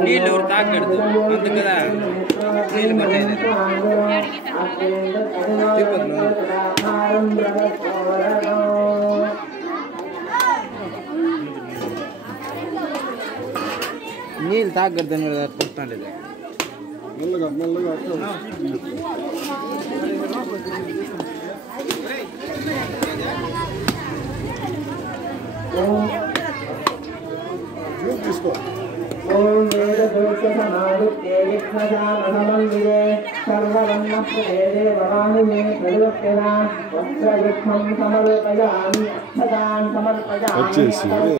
నీళ్ళు తాగకూడదు అంత కదా నీళ్ళు పట్టేది నీళ్ళు తాగకూడదు కొట్టాలి మెల్లగా మెల్లగా తీసుకో ఓం వేద దోషసమాదిత్యే విఘ్నజానసమన్వితే సర్వవర్ణప్రదే దేవవాణిమే సర్వక్షణ వస్త్రయుగ్మం సమర్పయామి అక్షతాన్ సమర్పయామి